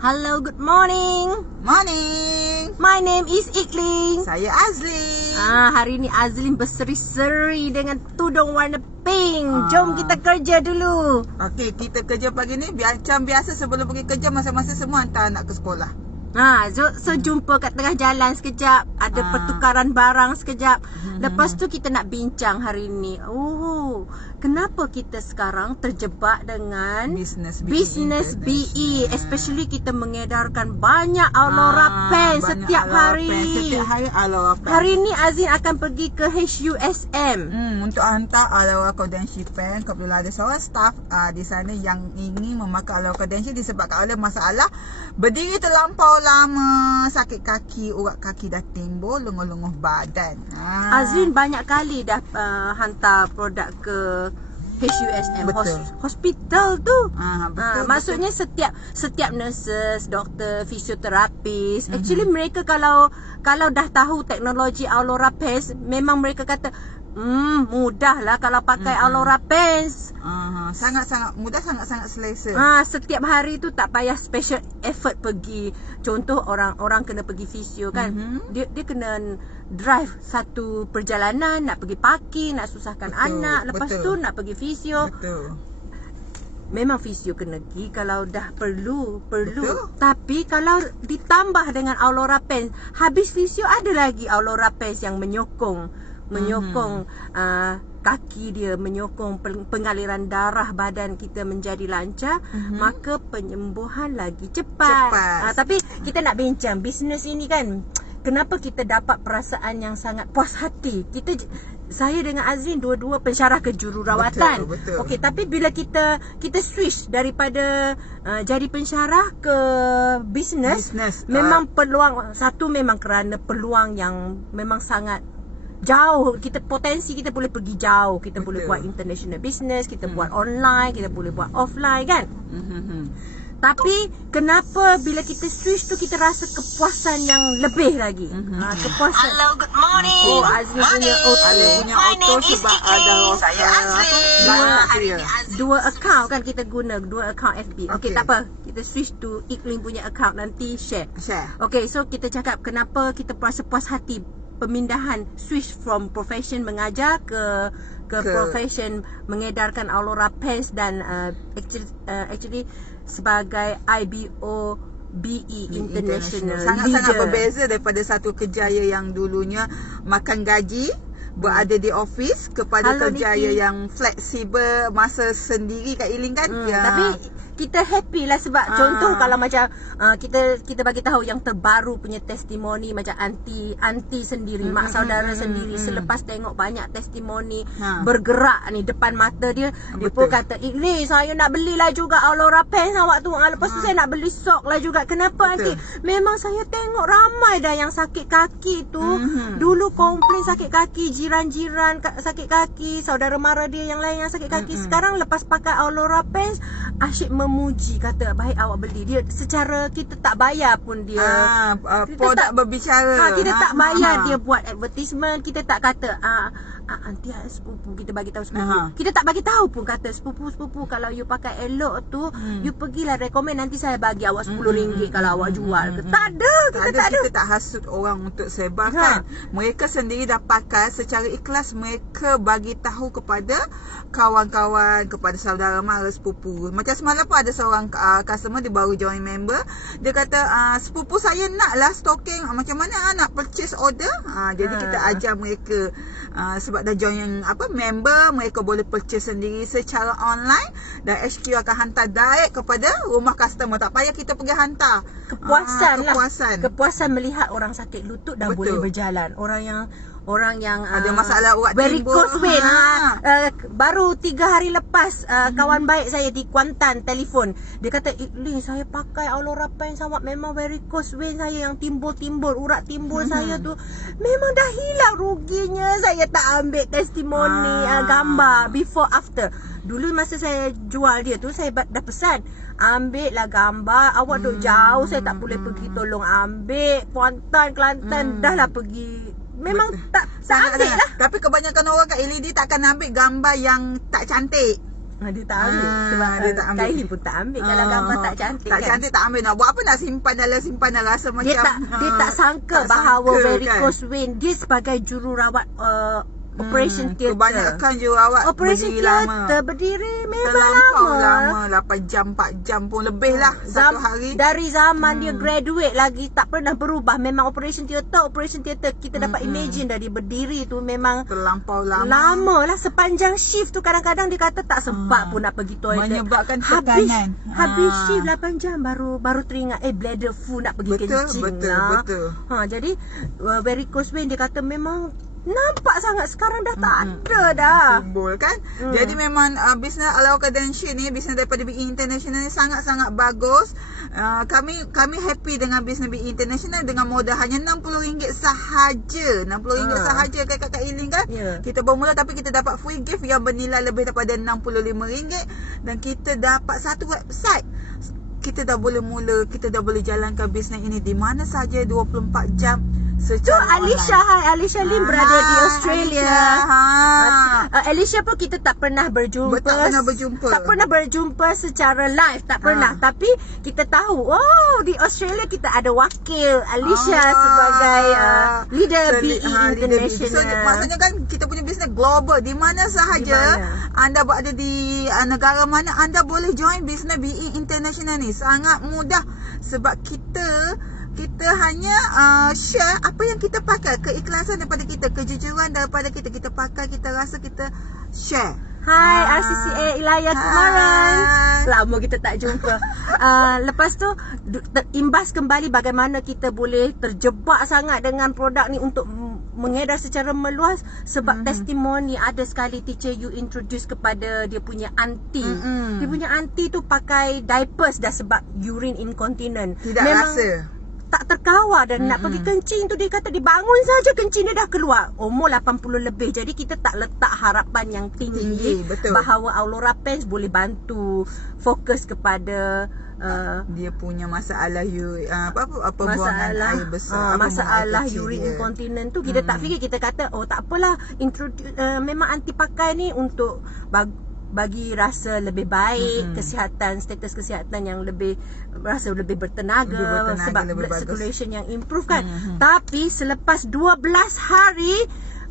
Hello, good morning. Morning. My name is Ikling. Saya Azlin. Hari ni Azlin berseri-seri dengan tudung warna pink. Jom kita kerja dulu. Okey, kita kerja pagi ni macam biasa sebelum pergi kerja masa-masa semua hantar anak ke sekolah. So jumpa kat tengah jalan sekejap, ada pertukaran barang sekejap. Lepas tu kita nak bincang hari ni. Kenapa kita sekarang terjebak dengan business BE, especially kita mengedarkan banyak Aurora pen setiap hari. Setiap hari Aurora pen. Hari ni Azin akan pergi ke HUSM untuk hantar Aurora Credential pen kepada ada seorang staff di sana yang ingin memakai Aurora Credential disebabkan oleh masalah berdiri terlampau lama, sakit kaki, urat kaki dah timbul, lenguh-lenguh badan. Azrin banyak kali dah hantar produk ke HUSM, hospital tu. Betul, maksudnya setiap nurses, doktor, fisioterapis, actually mereka kalau dah tahu teknologi Aurora Pens, memang mereka kata mudahlah kalau pakai Aurora Pens. Sangat-sangat mudah, sangat-sangat selesa. Setiap hari tu tak payah special effort pergi. Contoh orang kena pergi fisio kan. Dia kena drive satu perjalanan, nak pergi parking, nak susahkan anak, lepas tu nak pergi fisio. Memang fisio kena pergi kalau dah perlu. Tapi kalau ditambah dengan Aurora Pens, habis fisio ada lagi Aurora Pens yang menyokong kaki dia, menyokong pengaliran darah badan kita menjadi lancar, maka penyembuhan lagi cepat. Tapi kita nak bincang bisnes ini kan, kenapa kita dapat perasaan yang sangat puas hati. Saya dengan Azrin dua-dua pensyarah kejururawatan. Betul. Okey, tapi bila kita switch daripada jadi pensyarah ke bisnes, memang peluang satu memang kerana peluang yang memang sangat jauh. Potensi kita boleh pergi jauh. Kita boleh buat international business, kita buat online, kita boleh buat offline kan. Tapi kenapa bila kita switch tu kita rasa kepuasan yang lebih lagi. Kepuasan. Hello, good morning. Azrin punya auto sebab ada Saya Azrin. dua account kan kita guna, dua account FB. Okey, tak apa. Kita switch to Ikling punya account, nanti share. Okey, so kita cakap kenapa kita rasa puas hati pemindahan, switch from profession mengajar ke profession mengedarkan Aurora Pens dan actually sebagai IBO BE International. Sangat-sangat berbeza daripada satu kerjaya yang dulunya makan gaji, berada di office, kepada kerjaya yang fleksibel, masa sendiri Kak Iling kan. Tapi kita happy lah sebab contoh kalau macam kita bagi tahu yang terbaru punya testimoni macam anti sendiri, mak saudara sendiri, selepas tengok banyak testimoni bergerak ni depan mata dia, dia pun kata, "Ikli, saya nak belilah juga Aurora Pens awak tu. Lepas tu saya nak beli sok lah juga." Kenapa nanti? Memang saya tengok ramai dah yang sakit kaki tu. Dulu komplain sakit kaki, jiran-jiran sakit kaki, saudara mara dia yang lain yang sakit kaki. Sekarang lepas pakai Aurora Pens, asyik memuji, kata baik awak beli. Dia secara kita tak bayar pun dia produk berbicara. Kita tak bayar dia buat advertisement. Kita tak kata nanti sepupu kita bagi tahu sepupu. Kita tak bagi tahu pun kata sepupu kalau you pakai elok tu, you pergilah recommend, nanti saya bagi awak RM10 kalau awak jual. Tak ada. Kita tak hasut orang untuk sebarkan. Mereka sendiri dah pakai secara ikhlas, mereka bagi tahu kepada kawan-kawan, kepada saudara mara, sepupu. Macam semalam pun ada seorang customer, dia baru join member. Dia kata sepupu saya naklah stocking, macam mana nak purchase order. Jadi kita ajar mereka sebab dah join member, mereka boleh purchase sendiri secara online dan HQ akan hantar direct kepada rumah customer. Tak payah kita pergi hantar. Kepuasan melihat orang sakit lutut dah boleh berjalan. Orang yang ada masalah urat timbul, varicose vein. Baru 3 hari lepas kawan baik saya di Kuantan telefon. Dia kata, "Ikling, saya pakai Aurora Pens awak, memang varicose vein saya yang timbul-timbul, urat timbul saya tu memang dah hilang." Ruginya saya tak ambil testimoni, gambar before after. Dulu masa saya jual dia tu, saya dah pesan, ambil lah gambar, awak duduk jauh, saya tak boleh pergi, tolong ambil. Kuantan, Kelantan, dah lah pergi. Memang tak ambil lah. Tapi kebanyakan orang kat LED takkan ambil gambar yang tak cantik. Dia tak ambil. Sebab dia tak ambil. Kylie pun tak ambil. Kalau gambar tak cantik tak kan. cantik tak ambil. Nak buat apa, nak simpan dalam simpanan, rasa macam Dia tak sangka tak bahawa sangka, varicose vein dia sebagai jururawat operation theatre. Kebanyakan jururawat Operation berdiri lama. theatre berdiri memang Terlampau lama. 8 jam 4 jam pun lebih lah satu hari. Dari zaman dia graduate lagi tak pernah berubah. Memang operation theatre kita dapat imagine dari berdiri tu memang Terlampau lama. lama lah. Sepanjang shift tu kadang-kadang dia kata tak sempat pun nak pergi toilet. Menyebabkan tekanan. Habis shift 8 jam baru teringat bladder full nak pergi kencing lah. Betul. Jadi varicose vein dia kata memang nampak sangat sekarang dah tak ada dah. Timbul kan. Jadi memang bisnes Al Credential ni, bisnes daripada BE International ni sangat-sangat bagus. Kami happy dengan bisnes BE International dengan modal hanya RM60 sahaja. RM60 sahaja kan Kak Eileen kan. Kita bermula tapi kita dapat free gift yang bernilai lebih daripada RM65 dan kita dapat satu website. Kita dah boleh mula, kita dah boleh jalankan bisnes ini di mana saja 24 jam secara Alicia Lim berada di Australia. Alicia pun kita tak pernah berjumpa. Tak pernah berjumpa secara live, tak pernah. Tapi kita tahu, di Australia kita ada wakil Alicia sebagai leader BE International. So maksudnya kan kita punya bisnes global, di mana sahaja anda berada di negara mana, anda boleh join bisnes BE International ni. Sangat mudah sebab kita hanya share apa yang kita pakai, keikhlasan daripada kita, kejujuran daripada kita pakai, kita rasa kita share. Hai RCCA Ilaya Kumaran. Lama kita tak jumpa. Lepas tu imbas kembali bagaimana kita boleh terjebak sangat dengan produk ni untuk mengedar secara meluas sebab testimoni. Ada sekali teacher you introduce kepada dia punya aunty. Dia punya aunty tu pakai diapers dah sebab urine incontinent. Tidak memang rasa, tak terkawal dan nak pergi kencing tu dia kata dia bangun saja kencing dia dah keluar. Umur 80 lebih. Jadi kita tak letak harapan yang tinggi betul. bahawa Aulora Pens boleh bantu fokus kepada dia punya masalah buangan air besar, masalah urine incontinent tu. Kita tak fikir, kita kata tak apalah, memang anti pakai ni untuk bagi rasa lebih baik, status kesihatan yang rasa lebih bertenaga sebab blood circulation yang improve kan. Tapi selepas 12 hari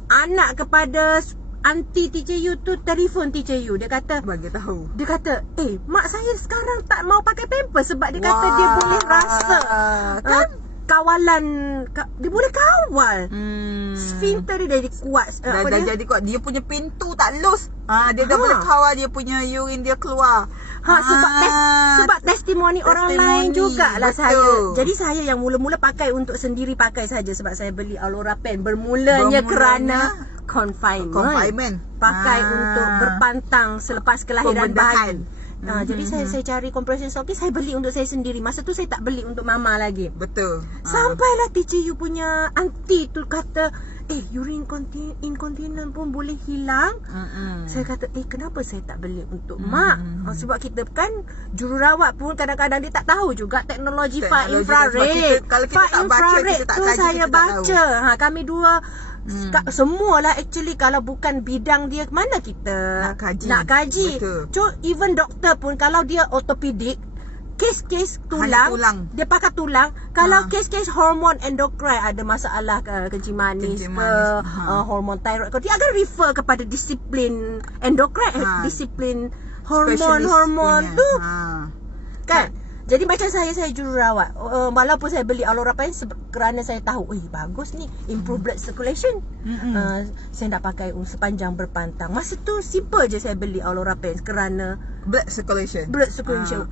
anak kepada anti teacher you tu telefon teacher you, dia kata bagi tahu. Dia kata, mak saya sekarang tak mau pakai pampers sebab dia kata dia boleh rasa kan kawalan, dia boleh kawal. Sphincter dia jadi kuat. Dah jadi kuat. Dia punya pintu tak loose. Dia dah boleh kawal dia punya urine dia keluar. Sebab testimoni orang lain jugalah saya. Jadi saya yang mula-mula pakai untuk sendiri pakai saja sebab saya beli Aulora Pen bermulanya kerana confinement. Pakai untuk berpantang selepas kelahiran bayi. Jadi saya cari compression socket, saya beli untuk saya sendiri. Masa tu saya tak beli untuk mama lagi. Betul. Sampailah teacher you punya aunty tu kata, urine incontinent pun boleh hilang. Saya kata, kenapa saya tak beli untuk mak? Sebab kita kan jururawat pun kadang-kadang dia tak tahu juga teknologi far infrared. Kalau kita tak baca, kita tak kaji, saya kita baca. tak tahu. Kami dua semualah actually kalau bukan bidang dia, mana kita nak kaji. So even doktor pun kalau dia ortopedik, kes-kes tulang, dia pakai tulang. Kalau kes-kes hormon endokrin, ada masalah kencing manis hormon thyroid, dia akan refer kepada disiplin endokrin, disiplin hormon tu kan. Jadi macam saya jururawat, walaupun saya beli Aulora Pen kerana saya tahu bagus ni, improve blood circulation. Saya nak pakai sepanjang berpantang. Masa tu simple je saya beli Aulora Pen kerana blood circulation.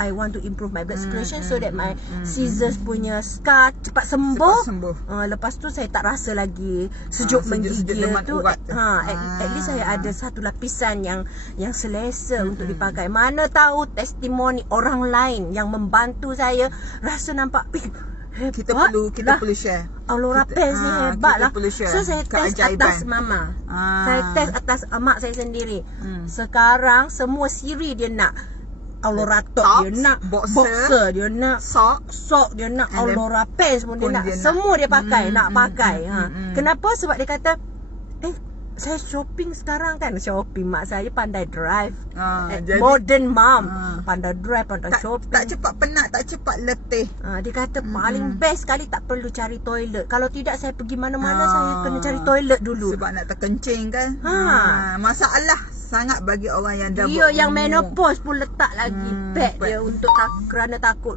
I want to improve my blood circulation so that my scissors punya scar cepat sembuh. Lepas tu saya tak rasa lagi sejuk menggigil tu. At least saya ada satu lapisan yang selesa untuk dipakai. Mana tahu testimoni orang lain yang membantu saya rasa nampak kita perlu share. Aulora Pens ni hebat lah. So saya test atas mama. Saya test atas mak saya sendiri. Sekarang semua siri dia nak. Aulora Top dia nak, boxer dia nak, sock dia nak, Aulora Pens pun dia nak. Semua dia pakai, nak pakai. Kenapa? Sebab dia kata saya shopping sekarang kan. Shopping, mak saya pandai drive. Jadi Modern mom. Pandai drive, pandai shopping. tak cepat penat, tak cepat letih. Dia kata paling best sekali tak perlu cari toilet. Kalau tidak saya pergi mana-mana saya kena cari toilet dulu. Sebab nak terkencing kan. Masalah sangat bagi orang yang dah Dia yang berumur. menopause pun letak lagi pad dia untuk kerana takut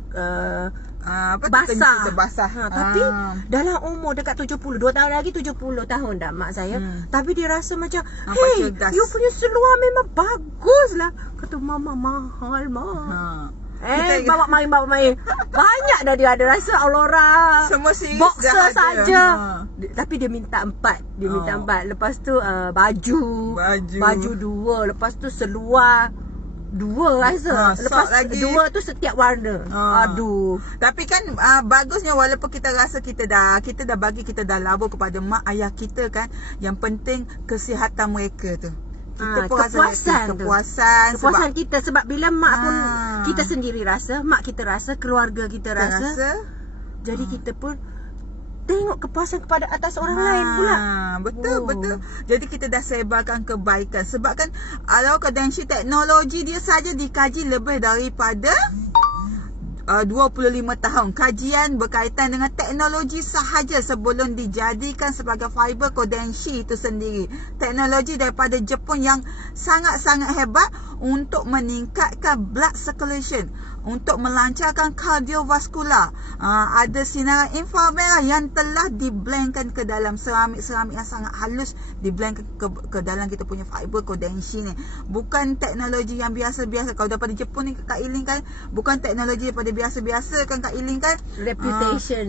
terkencing terbasah. Tapi dalam umur dekat 70, 2 tahun lagi 70 tahun dah mak saya. Tapi dia rasa macam, hey, cerdas. you punya seluar memang bagus lah. Kata mama mahal bawa main. Banyak dah dia ada rasa Aurora Semua series boxer dah ada. saja. Tapi dia minta 4. Dia minta 4. Lepas tu baju 2. Lepas tu seluar 2 rasa. Lepas lagi. 2 tu setiap warna. Aduh. Tapi kan bagusnya walaupun kita rasa kita dah bagi, kita dah labur kepada mak ayah kita kan, yang penting kesihatan mereka tu. Kita pun rasa kepuasan kita. Sebab bila mak pun kita sendiri rasa, mak kita rasa, keluarga kita rasa. Jadi kita pun tengok kepuasan kepada atas orang lain pula. Betul. Jadi kita dah sebarkan kebaikan. Sebab kan Aurora Kardashian teknologi dia saja dikaji lebih daripada 25 tahun. Kajian berkaitan dengan teknologi sahaja sebelum dijadikan sebagai fiber Kodenshi itu sendiri. Teknologi daripada Jepun yang sangat-sangat hebat untuk meningkatkan blood circulation, untuk melancarkan kardiovaskular. Ada sinaran inframerah yang telah diblendkan ke dalam seramik-seramik yang sangat halus, diblendkan ke dalam kita punya fiber Kodenshi ni. Bukan teknologi yang biasa-biasa. Kalau daripada Jepun ni Kak Eileen kan, bukan teknologi daripada biasa-biasa kan Kak Eileen kan. Reputation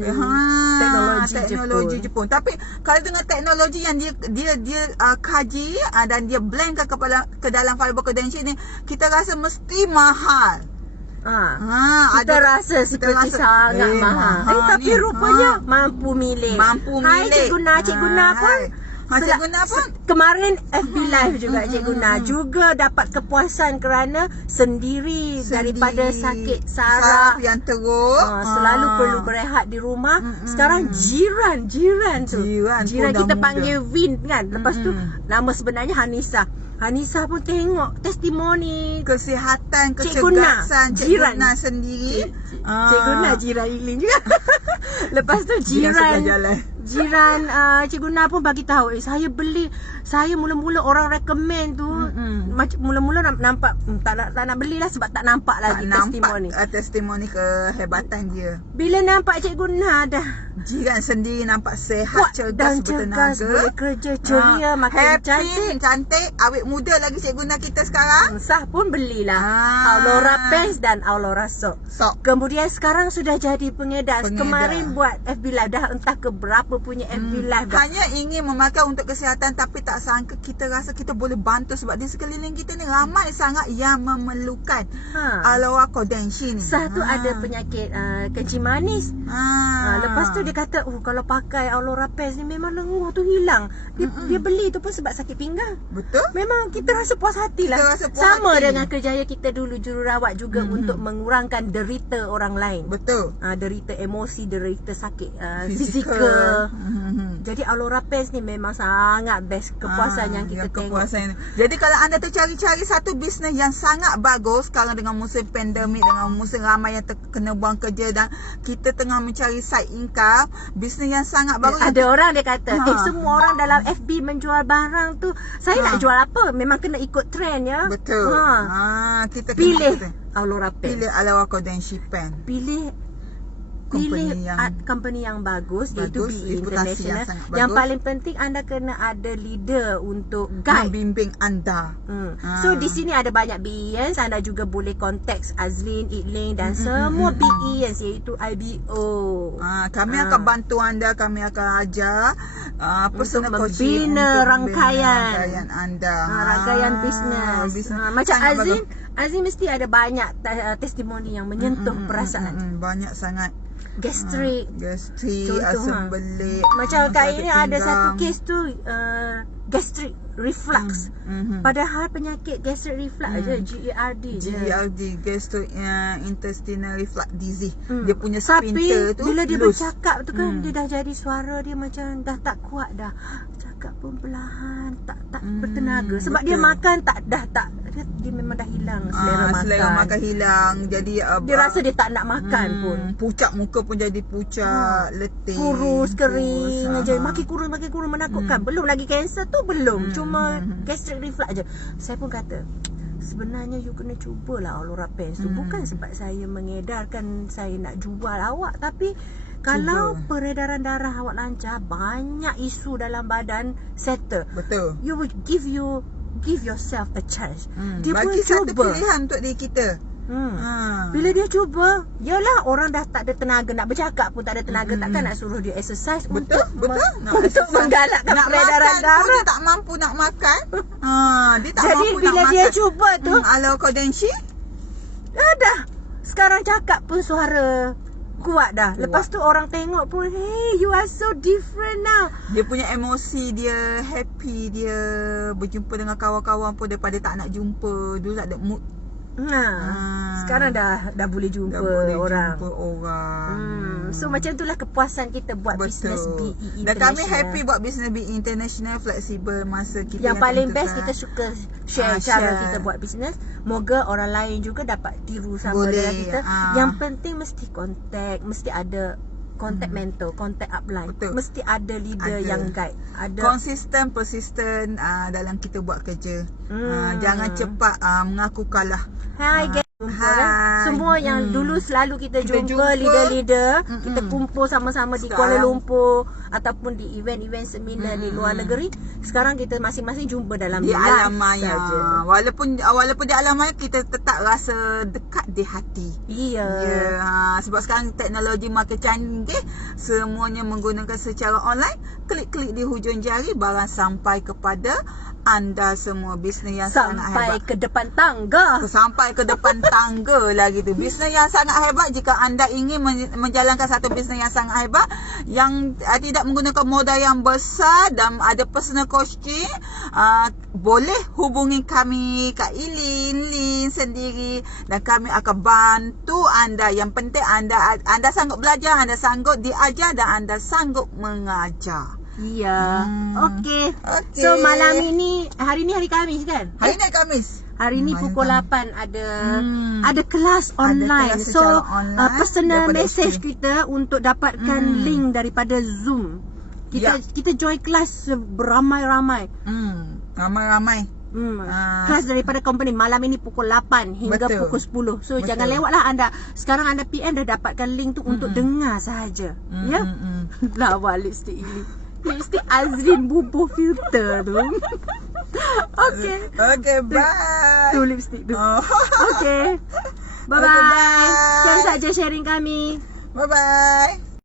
teknologi Jepun. Tapi kalau dengan teknologi yang dia kaji dan dia blendkan ke dalam fiber Kodenshi ni, kita rasa mesti mahal. Kita rasa seperti sangat mahal. Tapi rupanya mampu milih. Hai Cik Guna pun kemarin FB Live juga Cik Guna juga dapat kepuasan kerana sendiri daripada sakit saraf yang teruk. Selalu perlu berehat di rumah. Sekarang jiran tu. Jiran kita panggil Vin kan. Lepas tu nama sebenarnya Hanisa pun tengok testimoni kesihatan, Cik Guna, kecergasan Cik Guna sendiri. Cik Guna jiran Eileen juga. Lepas tu jiran Cik Guna pun bagi tahu, saya mula-mula orang recommend tu, mula-mula nampak tak nak belilah sebab tak nampak lagi testimoni kehebatan dia. Bila nampak Cik Guna dah jiran sendiri nampak sehat, cergas, bertenaga, boleh kerja ceria, makin cantik, awet muda lagi Cik Guna kita sekarang. Sah pun belilah Aurora Pants dan Aurora Sok. Kemudian sekarang sudah jadi pengedar. Kemarin buat FB Live dah entah ke berapa punya FB Live dah. Hanya ingin memakai untuk kesihatan, tapi tak sangka kita rasa kita boleh bantu sebab di sekeliling kita ni ramai sangat yang memerlukan Aurora Kardashian ni. Satu ada penyakit kencing manis. Lepas tu dia kata, kalau pakai Aurora Pants ni memang lenguh tu hilang. Dia beli tu pun sebab sakit pinggang. Betul. Memang kita rasa puas hati lah. Sama dengan kerjaya kita dulu jururawat juga untuk mengurangkan derita orang lain. Betul. Derita emosi, derita sakit fizikal. Jadi Aurora Pants ni memang sangat best kepuasan yang kita tengok. Jadi kalau anda tercari-cari satu bisnes yang sangat bagus sekarang dengan musim pandemik, dengan musim ramai yang kena buang kerja dan kita tengah mencari side income, bisnes yang sangat bagus. Ada orang dia kata, semua orang dalam FB menjual barang tu, saya nak jual apa? Memang kena ikut trend ya. Betul. Kita pilih Aurora Pants. Pilih Aurora Kardashian Pants. Pilih company yang bagus, iaitu BE International. Yang paling penting anda kena ada leader untuk guide, membimbing anda. So di sini ada banyak BEians. Anda juga boleh contact Azlin, Eileen dan semua BEians, iaitu IBO. Kami akan bantu anda, kami akan ajar personal coaching membina rangkaian anda. Rangkaian bisnes. Macam Azlin mesti ada banyak testimoni yang menyentuh perasaan. Banyak sangat. Gastrik, asam belik. Macam kali ni ada satu kes tu gastric reflux. Padahal penyakit gastric reflux je, GERD, gastrointestinal reflux disease. Dia punya sphincter tu bila dia bercakap tu kan, dia dah jadi suara dia macam dah tak kuat dah. bercakap pun perlahan, tak bertenaga. Sebab dia makan dia memang dah hilang selera makan. Selera makan hilang. Jadi dia rasa dia tak nak makan pun. Pucat muka pun jadi pucat, letih, Kurus, kering aja. ha. Makin kurus menakutkan. Belum lagi kanser tu belum. Cuma gastric reflux aja. Saya pun kata, sebenarnya you kena cubalah Allura Pens tu. Bukan sebab saya mengedarkan saya nak jual awak, tapi kalau peredaran darah awak lancar, banyak isu dalam badan settle. Betul. You will give yourself a chance. Dia Bagi pun satu cuba. pilihan untuk diri kita. Bila dia cuba, yalah orang dah tak ada tenaga nak bercakap pun tak ada tenaga, takkan nak suruh dia exercise Betul. Nak untuk exercise. menggalakkan nak peredaran makan pun darah. dia tak mampu nak makan. Dia tak Jadi mampu nak bila makan. dia cuba tu, Ala Kodenshi, dah. Sekarang cakap pun suara kuat dah. Lepas tu orang tengok pun, hey, you are so different now. dia punya emosi, dia happy, dia berjumpa dengan kawan-kawan pun daripada tak nak jumpa. Dulu tak ada mood. Sekarang dah boleh jumpa Dah boleh orang. jumpa orang. So macam itulah kepuasan kita buat Betul. bisnes BE International. Dan kami happy buat bisnes BE International, fleksibel masa kita Yang paling best tentukan. kita suka share cara share. kita buat bisnes. Moga orang lain juga dapat tiru sama Boleh, dengan kita. ah. Yang penting mesti kontak, mesti ada kontak mentor, kontak upline. Betul. Mesti ada leader Ada. yang guide. Ada Konsisten, persisten dalam kita buat kerja. Jangan cepat mengaku kalah. Hai guys. Hai. Semua yang dulu selalu kita jumpa jumpa. leader-leader, kita kumpul sama-sama di Kuala Sekarang. Lumpur ataupun di event-event seminar di luar negeri. Sekarang kita masing-masing jumpa dalam Di live alam maya. saja. Walaupun di alam maya, kita tetap rasa dekat di hati. Iya. Sebab sekarang teknologi makin canggih, semuanya menggunakan secara online. Klik-klik di hujung jari, barang sampai kepada anda semua. Bisnes yang sangat Sampai hebat. ke depan tangga. Sampai ke depan tangga lagi tu. Bisnes yang sangat hebat. Jika anda ingin menjalankan satu bisnes yang sangat hebat, yang tidak menggunakan modal yang besar dan ada personal coaching, boleh hubungi kami, Kak Lin sendiri, dan kami akan bantu anda. Yang penting anda sanggup belajar, anda sanggup diajar, dan anda sanggup mengajar. Iya. Okey. Okey. So malam ini, hari ni hari Khamis kan? Hari ni Khamis. Hari ni Hari pukul Khamis. 8 ada kelas online. kelas So secara online personal daripada message SG. kita untuk dapatkan link daripada Zoom. Kita join kelas beramai-ramai. Ramai-ramai. Kelas daripada company malam ini pukul 8 hingga Betul. pukul 10. So Betul. jangan lewatlah anda. Sekarang anda PM dah dapatkan link tu untuk dengar sahaja. Ya. Lawa lipstick ini. Lipstick Azrin bubuh filter tu. Okay. Okay, bye. Tu lipstick tu. Oh. Okay. Bye-bye. Okay, bye. Sekian saja sharing kami. Bye-bye.